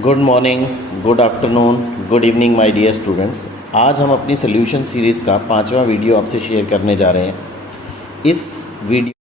Good morning, good afternoon, good evening my dear students. आज हम अपनी सोल्यूशन सीरीज़ का 5वां वीडियो आपसे शेयर करने जा रहे हैं। इस वीडियो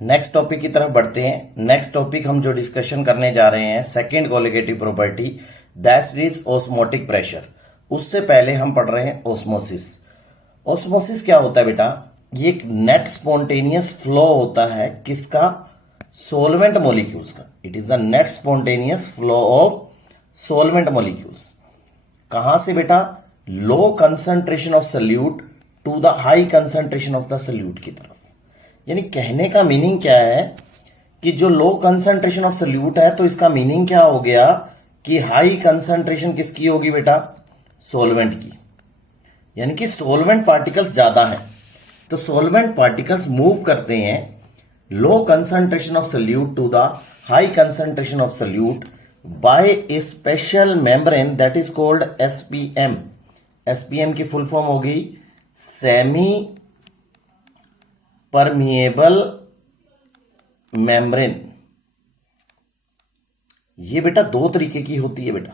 नेक्स्ट टॉपिक की तरफ बढ़ते हैं। नेक्स्ट टॉपिक हम जो डिस्कशन करने जा रहे हैं, second colligative property, that is osmotic pressure. उससे पहले हम पढ़ रहे हैं ऑस्मोसिस। ऑस्मोसिस क्या होता है बेटा? ये एक नेट स्पॉन्टेनियस फ्लो होता है किसका? सोलवेंट मॉलिक्यूल्स का। It is the net spontaneous flow of solvent molecules. कहां से बेटा? Low concentration of solute to the high concentration of the solute की तरफ। यानी कहने का मीनिंग क्या है कि जो लो कंसंट्रेशन ऑफ सल्यूट है, तो इसका मीनिंग क्या हो गया कि हाई कंसंट्रेशन किसकी होगी बेटा? सोलवेंट की। यानी कि सोलवेंट पार्टिकल्स ज्यादा है, तो सोलवेंट पार्टिकल्स मूव करते हैं low concentration of solute to the high concentration of solute by a special membrane that is called SPM. SPM की फुल फॉर्म होगी सेमी परमिएबल मेम्ब्रेन। ये बेटा दो तरीके की होती है बेटा।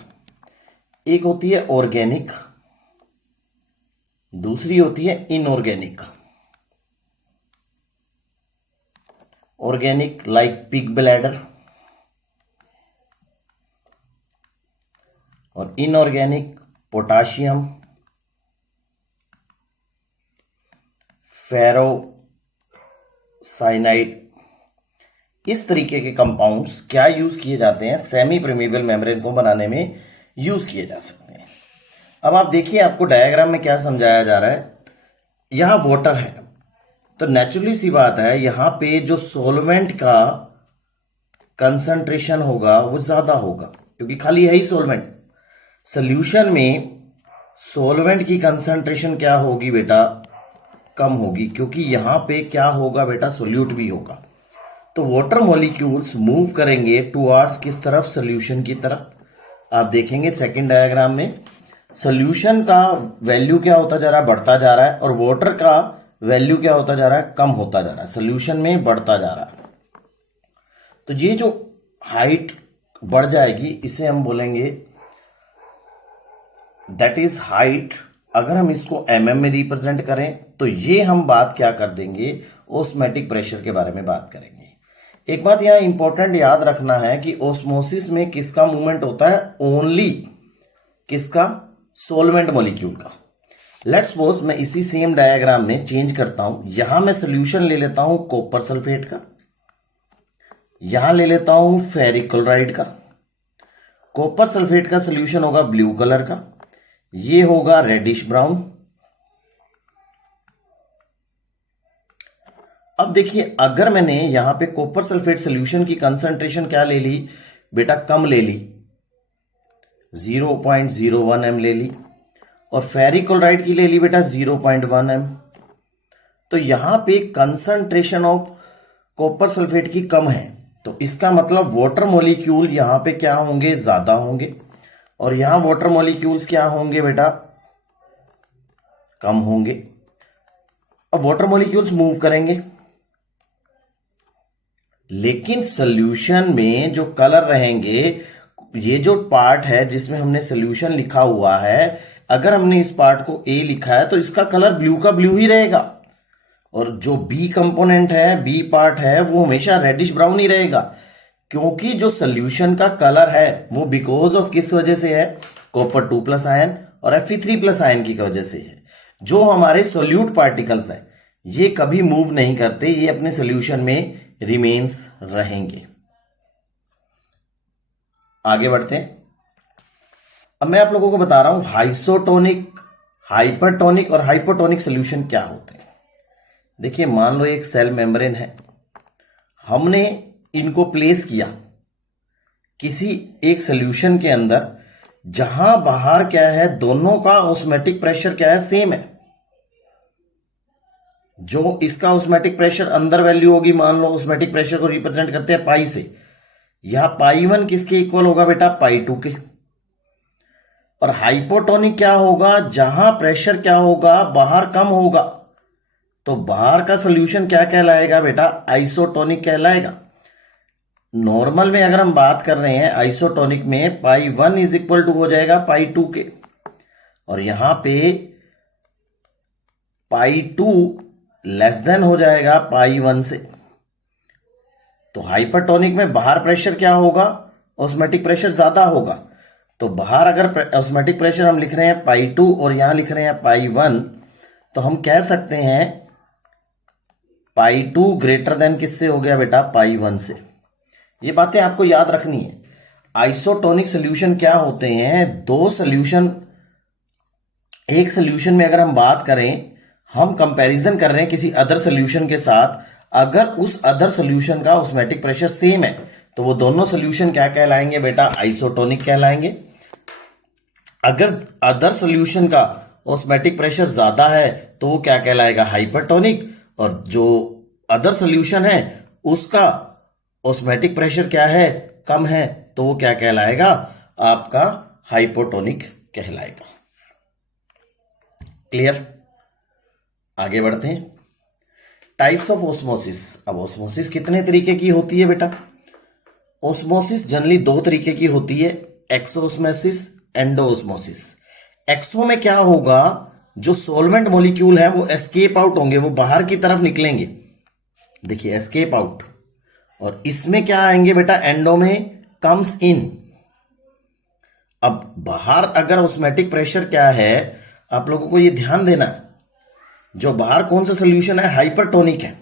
एक होती है ऑर्गेनिक, दूसरी होती है inorganic. Organic like pig bladder, और इनऑर्गेनिक पोटाशियम, फेरो साइनाइड। इस तरीके के कंपाउंड्स क्या यूज किए जाते हैं? सेमी परमिएबल मेम्ब्रेन को बनाने में यूज किए जा सकते हैं। अब आप देखिए, आपको डायग्राम में क्या समझाया जा रहा है। यहां वाटर है, तो नेचुरली सी बात है यहां पे जो सोलवेंट का कंसंट्रेशन होगा वो ज्यादा होगा, क्योंकि खाली है ही सोलवेंट। सोल्यूशन में सोलवेंट की कंसंट्रेशन क्या होगी बेटा? कम होगी, क्योंकि यहां पे क्या होगा बेटा? सोल्यूट भी होगा। तो वाटर मॉलिक्यूल्स मूव करेंगे टुवर्ड्स किस तरफ? सोल्यूशन की तरफ। आप देखेंगे सेकंड डायग्राम में सोल्यूशन का वैल्यू क्या होता जा रहा है? बढ़ता जा रहा है। और वाटर का वैल्यू क्या होता जा रहा है? कम होता जा रहा है। सोल्यूशन में बढ़ता जा रहा है। तो ये जो हाइट बढ़ जाएगी इसे हम बोलेंगे दैट इज हाइट। अगर हम इसको mm में रिप्रेजेंट करें तो ये हम बात क्या कर देंगे? ऑस्मोटिक प्रेशर के बारे में बात करेंगे। एक बात यहां इंपॉर्टेंट याद रखना है कि ऑस्मोसिस में किसका मूवमेंट होता है? ओनली किसका? सोलवेंट मॉलिक्यूल का। लेट्स सपोज मैं इसी सेम डायग्राम में चेंज करता हूं। यहां मैं सोल्यूशन ले लेता हूं कॉपर सल्फेट का, यहां ले लेता हूं फेरिक क्लोराइड का। कॉपर सल्फेट का सोल्यूशन होगा ब्लू कलर का, ये होगा रेडिश ब्राउन। अब देखिए, अगर मैंने यहां पे कॉपर सल्फेट सोल्यूशन की कंसंट्रेशन क्या ले ली बेटा? कम ले ली, 0.01 m ले ली, और फेरिक क्लोराइड की ले ली बेटा 0.1 m। तो यहां पे कंसंट्रेशन ऑफ कॉपर सल्फेट की कम है, तो इसका मतलब वाटर मॉलिक्यूल यहां पे क्या होंगे? ज्यादा होंगे। और यहां वाटर मॉलिक्यूल्स क्या होंगे बेटा? कम होंगे। अब वाटर मॉलिक्यूल्स मूव करेंगे, लेकिन सॉल्यूशन में जो कलर रहेंगे, ये जो पार्ट है जिसमें हमने सॉल्यूशन लिखा हुआ है, अगर हमने इस पार्ट को ए लिखा है तो इसका कलर ब्लू का ब्लू ही रहेगा। और जो बी कंपोनेंट है, बी पार्ट है, वो हमेशा रेडिश ब्राउन ही रहेगा, क्योंकि जो सोल्यूशन का कलर है वो बिकॉज ऑफ किस वजह से है? कॉपर 2+ आयन और Fe3+ आयन की वजह से है। जो हमारे सोल्यूट पार्टिकल्स है ये कभी मूव नहीं करते, ये अपने सोल्यूशन में रिमेन्स रहेंगे। आगे बढ़ते हैं। अब मैं आप लोगों को बता रहा हूं आइसोटोनिक, हाइपरटोनिक और हाइपोटोनिक सोल्यूशन क्या होते हैं। देखिए, मान लो एक सेल मेम्ब्रेन है, हमने इनको प्लेस किया किसी एक सोल्यूशन के अंदर, जहां बाहर क्या है? दोनों का ऑस्मोटिक प्रेशर क्या है? सेम है। जो इसका ऑस्मोटिक प्रेशर अंदर वैल्यू होगी, मान लो ऑस्मोटिक प्रेशर को रिप्रेजेंट करते हैं पाई से, यहां पाई1 किसके इक्वल होगा बेटा? पाई2 के। और हाइपोटोनिक क्या होगा? जहां प्रेशर क्या होगा? बाहर कम होगा, तो बाहर का सोल्यूशन क्या कहलाएगा बेटा? आइसोटोनिक कहलाएगा। नॉर्मल में अगर हम बात कर रहे हैं आइसोटोनिक में, पाई1 इज इक्वल टू हो जाएगा पाई2 के, और यहां पे पाई2 लेस देन हो जाएगा पाई1 से। तो हाइपरटोनिक में बाहर प्रेशर क्या होगा, ऑस्मोटिक प्रेशर ज्यादा होगा। तो बाहर अगर ऑस्मोटिक प्रेशर हम लिख रहे हैं π2 और यहां लिख रहे हैं π1, तो हम कह सकते हैं π2 ग्रेटर देन किससे हो गया बेटा, π1 से। ये बातें आपको याद रखनी है। आइसोटोनिक सोल्यूशन क्या होते हैं, दो सोल्यूशन, एक सोल्यूशन में अगर हम बात करें, हम कंपैरिजन कर रहे हैं किसी अदर सोल्यूशन के साथ, अगर उस अदर सोल्यूशन का ऑस्मोटिक प्रेशर सेम है तो वो दोनों सोल्यूशन क्या कहलाएंगे बेटा, आइसोटोनिक कहलाएंगे। अगर अदर सोल्यूशन का ऑस्मोटिक प्रेशर ज्यादा है तो वो क्या कहलाएगा, हाइपरटोनिक, और जो अदर सोल्यूशन है उसका ऑस्मोटिक प्रेशर क्या है, कम है, तो वो क्या कहलाएगा, आपका हाइपोटोनिक कहलाएगा। क्लियर, आगे बढ़ते हैं। Types of osmosis. अब ऑस्मोसिस कितने तरीके की होती है बेटा, ऑस्मोसिस जनरली दो तरीके की होती है, एक्सोस्मोसिस, एंडोस्मोसिस। एक्सो में क्या होगा, जो सोलवेंट मॉलिक्यूल है वो एस्केप आउट होंगे, वो बाहर की तरफ निकलेंगे, देखिए एस्केप आउट। और इसमें क्या आएंगे बेटा, एंडो में कम्स इन। अब बाहर अगर ऑस्मोटिक प्रेशर क्या है, आप लोगों को ये ध्यान देना है, जो बाहर कौन सा सोल्यूशन है, हाइपरटोनिक है,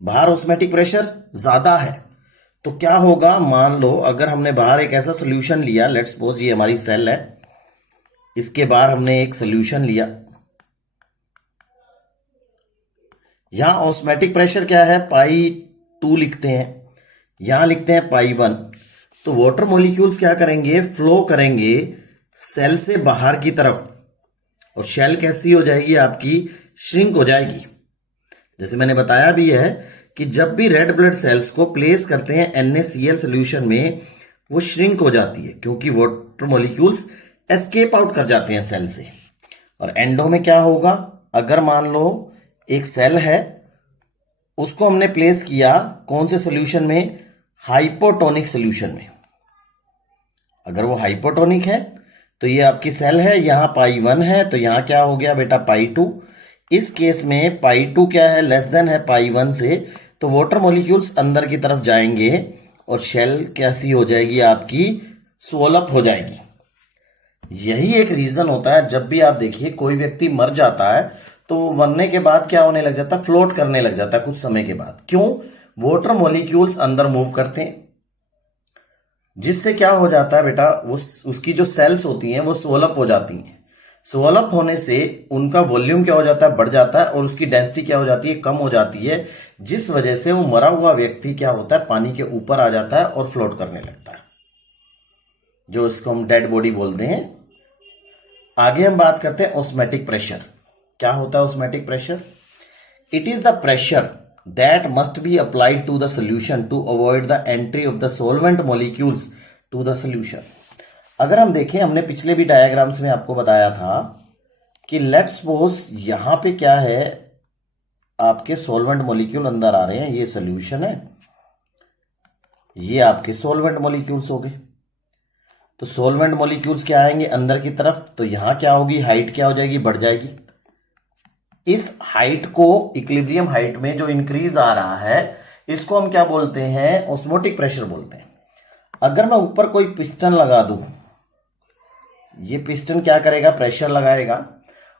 बाहर ऑस्मोटिक प्रेशर ज्यादा है, तो क्या होगा, मान लो अगर हमने बाहर एक ऐसा सोल्यूशन लिया, लेट्स सपोज ये हमारी सेल है, इसके बाहर हमने एक सोल्यूशन लिया, यहां ऑस्मोटिक प्रेशर क्या है, π2 लिखते हैं, यहां लिखते हैं π1। तो वाटर मॉलिक्यूल्स क्या करेंगे, फ्लो करेंगे सेल से बाहर की तरफ, और शेल कैसी हो जाएगी आपकी, श्रिंक हो जाएगी। जैसे मैंने बताया भी है कि जब भी रेड ब्लड सेल्स को प्लेस करते हैं NaCl सोल्यूशन में, वो श्रिंक हो जाती है क्योंकि वाटर मॉलिक्यूल्स एस्केप आउट कर जाते हैं सेल से। और एंडो में क्या होगा, अगर मान लो एक सेल है, उसको हमने प्लेस किया कौन से सोल्यूशन में, हाइपोटोनिक सोल्यूशन में। अगर वो हाइपोटोनिक है तो ये आपकी सेल है, यहां π1 है, तो यहां क्या हो गया बेटा, π2। इस केस में π2 क्या है, लेस देन है π1 से, तो वाटर मॉलिक्यूल्स अंदर की तरफ जाएंगे और शेल कैसी हो जाएगी आपकी, स्वोलअप हो जाएगी। यही एक रीजन होता है, जब भी आप देखिए कोई व्यक्ति मर जाता है तो मरने के बाद क्या होने लग जाता है, फ्लोट करने लग जाता है कुछ समय के बाद। क्यों, वाटर मॉलिक्यूल्स अंदर मूव करते हैं, जिससे क्या हो जाता है बेटा, वो उसकी जो सेल्स होती हैं वो स्वोलअप हो जाती हैं। स्वोलअप होने से उनका वॉल्यूम क्या हो जाता है, बढ़ जाता है, और उसकी डेंसिटी क्या हो जाती है, कम हो जाती है, जिस वजह से वो मरा हुआ व्यक्ति क्या होता है, पानी के ऊपर आ जाता है और फ्लोट करने लगता है, जो इसको हम डेड बॉडी बोलते हैं। आगे हम बात करते हैं ऑस्मोटिक प्रेशर। क्या होता है osmotic pressure, it is the pressure that must be applied to the solution to avoid the entry of the solvent molecules to the solution। अगर हम देखें, हमने पिछले भी डायग्राम्स में आपको बताया था कि लेट्स सपोज यहां पे क्या है, आपके सॉल्वेंट मॉलिक्यूल अंदर आ रहे हैं, ये सोल्यूशन है, ये आपके सॉल्वेंट मॉलिक्यूल्स हो गए। तो सॉल्वेंट मॉलिक्यूल्स क्या आएंगे अंदर की तरफ, तो यहां क्या होगी, हाइट क्या हो जाएगी, बढ़ जाएगी। इस हाइट को, इक्विलिब्रियम हाइट में जो इंक्रीज आ रहा है, इसको हम क्या बोलते हैं, ऑस्मोटिक प्रेशर बोलते हैं। अगर मैं ऊपर कोई पिस्टन लगा दूं, ये पिस्टन क्या करेगा, प्रेशर लगाएगा,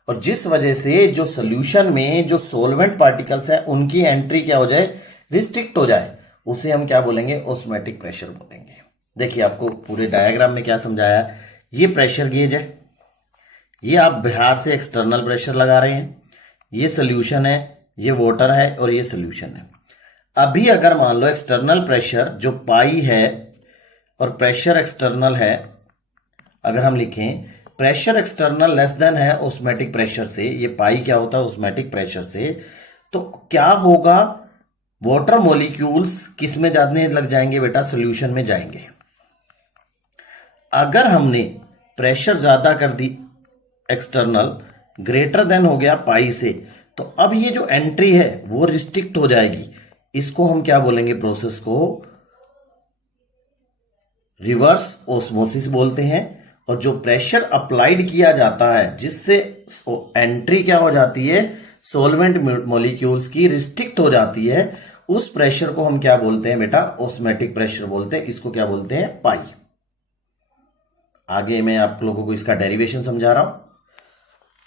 और जिस वजह से जो सोल्यूशन में जो सोलवेंट पार्टिकल्स है उनकी एंट्री क्या हो जाए, रिस्ट्रिक्ट हो जाए, उसे हम क्या बोलेंगे, ऑस्मोटिक प्रेशर बोलेंगे। देखिए आपको पूरे डायग्राम में क्या समझाया, ये प्रेशर गेज है, ये आप बाहर से एक्सटर्नल प्रेशर लगा रहे हैं, ये सोल्यूशन है, ये वाटर है, और ये सोल्यूशन है। अभी अगर मान लो एक्सटर्नल प्रेशर जो पाई है और प्रेशर एक्सटर्नल है, अगर हम लिखें प्रेशर एक्सटर्नल लेस देन है ऑस्मोटिक प्रेशर से, ये पाई क्या होता है, ऑस्मोटिक प्रेशर से, तो क्या होगा, वाटर मॉलिक्यूल्स किस में जाने लग जाएंगे बेटा, सोल्यूशन में जाएंगे। अगर हमने प्रेशर ज्यादा कर दी एक्सटर्नल, ग्रेटर देन हो गया पाई से, तो अब ये जो एंट्री है वो रिस्ट्रिक्ट हो जाएगी। इसको हम क्या बोलेंगे, प्रोसेस को रिवर्स ऑस्मोसिस बोलते हैं। और जो प्रेशर अप्लाइड किया जाता है, जिससे एंट्री क्या हो जाती है, सॉल्वेंट मॉलिक्यूल्स की रिस्ट्रिक्ट हो जाती है, उस प्रेशर को हम क्या बोलते हैं बेटा, ऑस्मोटिक प्रेशर बोलते हैं। इसको क्या बोलते हैं, पाई। आगे मैं आप लोगों को इसका डेरिवेशन समझा रहा हूं।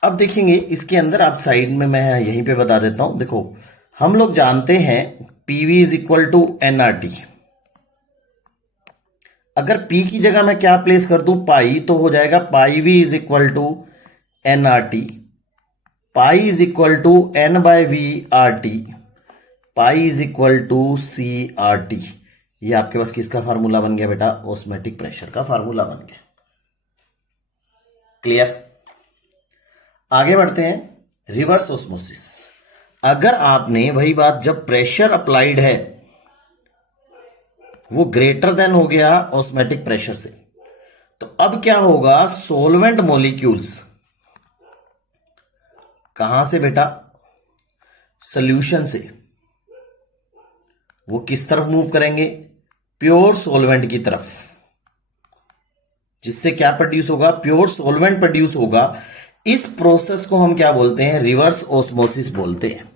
अब देखेंगे इसके अंदर, आप साइड में मैं यहीं पे बता देता हूं। देखो हम लोग जानते हैं PV is equal to nRT. अगर पी की जगह मैं क्या प्लेस कर दूं, पाई, तो हो जाएगा pi V is equal to NRT, pi is equal to N by V R T, pi is equal to C R T. ये आपके पास किसका फार्मूला बन गया बेटा, ऑस्मोटिक प्रेशर का फार्मूला बन गया। क्लियर। आगे बढ़ते हैं, रिवर्स ऑस्मोसिस। अगर आपने वही बात, जब प्रेशर अप्लाइड है वो ग्रेटर देन हो गया ऑस्मोटिक प्रेशर से, तो अब क्या होगा, सोलवेंट मॉलिक्यूल्स कहां से बेटा, सॉल्यूशन से, वो किस तरफ मूव करेंगे, प्योर सोलवेंट की तरफ, जिससे क्या प्रोड्यूस होगा, प्योर सोलवेंट प्रोड्यूस होगा। इस प्रोसेस को हम क्या बोलते हैं, रिवर्स ऑस्मोसिस बोलते हैं।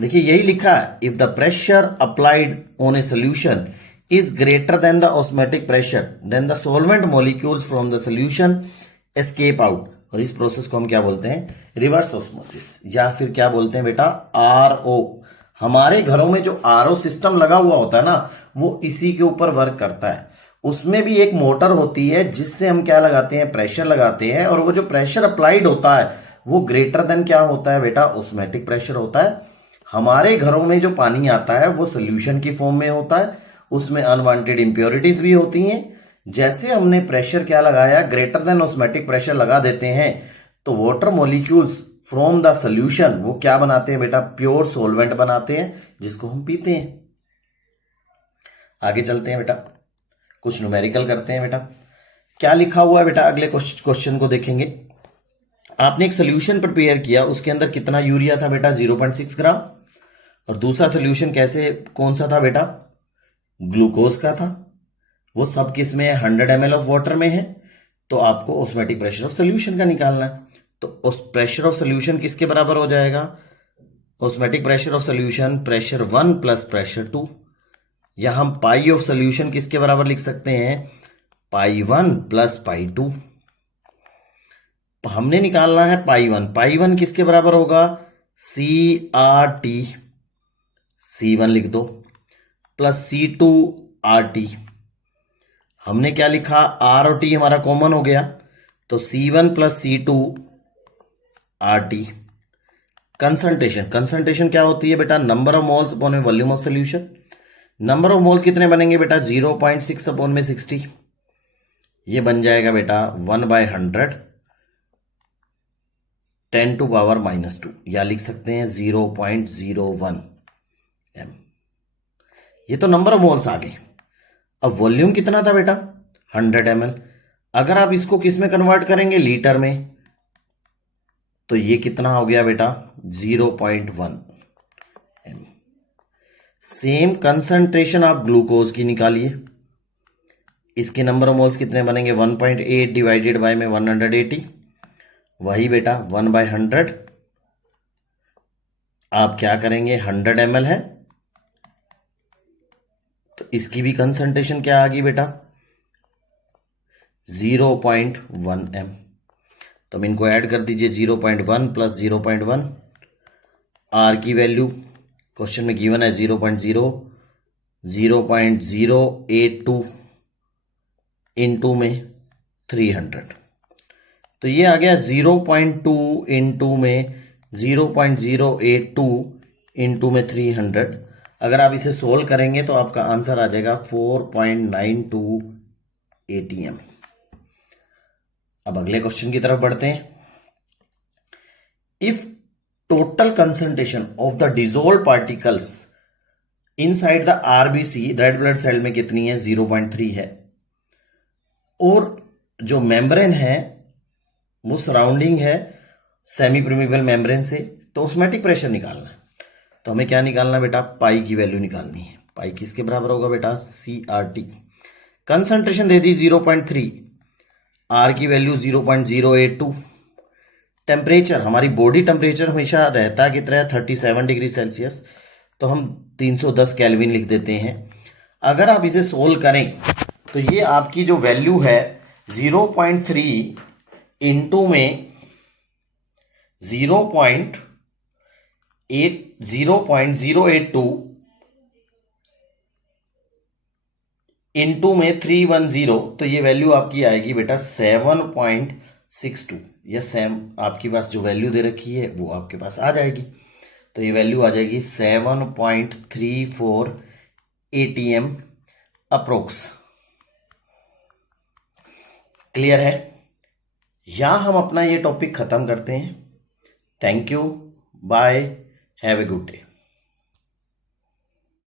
देखिए यही लिखा है, if the pressure applied on a solution is greater than the osmotic pressure, then the solvent molecules from the solution escape out। और इस प्रोसेस को हम क्या बोलते हैं, रिवर्स ऑस्मोसिस, या फिर क्या बोलते हैं बेटा, आरओ। हमारे घरों में जो आरओ सिस्टम लगा हुआ होता है ना, वो इसी के ऊपर वर्क करता है। उसमें भी एक मोटर होती है जिससे हम क्या लगाते हैं, प्रेशर लगाते हैं, और वो जो प्रेशर अप्लाइड होता है वो ग्रेटर देन क्या होता है बेटा, ऑस्मोटिक प्रेशर होता है। हमारे घरों में जो पानी आता है वो सोल्यूशन की फॉर्म में होता है, उसमें अनवांटेड इंप्योरिटीज भी होती हैं। जैसे हमने प्रेशर क्या लगाया, ग्रेटर देन ऑस्मोटिक प्रेशर लगा देते हैं, तो water molecules from the solution वो क्या बनाते हैं बेटा, प्योर सोलवेंट बनाते हैं, जिसको हम पीते हैं। आगे चलते हैं बेटा, कुछ न्यूमेरिकल करते हैं बेटा। क्या लिखा हुआ है बेटा, अगले क्वेश्चन को देखेंगे। आपने एक सोल्यूशन प्रिपेयर किया, उसके अंदर कितना यूरिया था बेटा, 0.6 ग्राम, और दूसरा सोल्यूशन कैसे, कौन सा था बेटा, ग्लूकोज का था। वो सब किस में है, 100 ml ऑफ वाटर में है। तो आपको ऑस्मोटिक प्रेशर ऑफ सोल्यूशन का निकालना है। तो उस प्रेशर ऑफ सोल्यूशन किसके बराबर हो जाएगा, osmotic pressure of solution pressure 1 plus pressure 2, या हम पाई ऑफ सोल्यूशन किसके बराबर लिख सकते हैं, पाई 1 प्लस पाई 2। हमने निकालना है पाई 1, पाई 1 किसके बराबर होगा, सी आर टी, C1 लिख दो, प्लस C2 RT। हमने क्या लिखा, R और T हमारा कॉमन हो गया, तो C1 plus C2 RT। Concentration क्या होती है बेटा, नंबर ऑफ मोल्स अपॉन में volume of solution. Number of moles कितने बनेंगे बेटा, 0.6 अपॉन में 60। ये बन जाएगा बेटा 1/100 10⁻², या लिख सकते हैं 0.01 m। ये तो नंबर ऑफ मोल्स आ गए। अब वॉल्यूम कितना था बेटा, 100 ml। अगर आप इसको किस में कन्वर्ट करेंगे, लीटर में, तो ये कितना हो गया बेटा, 0.1 m। सेम कंसंट्रेशन आप ग्लूकोज की निकालिए, इसके नंबर ऑफ मोल्स कितने बनेंगे, 1.8 डिवाइडेड बाय में 180, वही बेटा 1/100। आप क्या करेंगे, 100 ml है, तो इसकी भी कंसंट्रेशन क्या आ गई बेटा, 0.1 m। तो हम इनको ऐड कर दीजिए, 0.1 प्लस 0.1, आर की वैल्यू क्वेश्चन में गिवन है 0.082 इंटू में 300, तो ये आ गया 0.2 इंटू में 0.082 इंटू में 300। अगर आप इसे सोल्व करेंगे तो आपका आंसर आ जाएगा 4.92 ATM। अब अगले क्वेश्चन की तरफ बढ़ते हैं। If total concentration of the dissolved particles inside the RBC, red blood cell में कितनी है, 0.3 है, और जो मेम्ब्रेन है वो सराउंडिंग है सेमी परमिएबल मेम्ब्रेन से, तो ऑस्मोटिक प्रेशर निकालना है। तो हमें क्या निकालना बेटा, पाई की वैल्यू निकालनी है। पाई किसके बराबर होगा बेटा, CRT। कंसंट्रेशन दे दी 0.3, आर की वैल्यू 0.082। टेम्परेचर, हमारी बॉडी टेम्परेचर हमेशा रहता है कितना है, 37 डिग्री सेल्सियस। तो हम 310 केल्विन लिख देते हैं। अगर आप इसे सोल्व करें तो ये आपकी जो वैल्यू है 0.3 इंटू में 0.082 इंटू में 310, तो ये वैल्यू आपकी आएगी बेटा 7.62। या सेम आपके पास जो वैल्यू दे रखी है वो आपके पास आ जाएगी। तो ये वैल्यू आ जाएगी 7.34 ATM अप्रोक्स। क्लियर है? यहां हम अपना ये टॉपिक खत्म करते हैं। Thank you, bye, have a good day.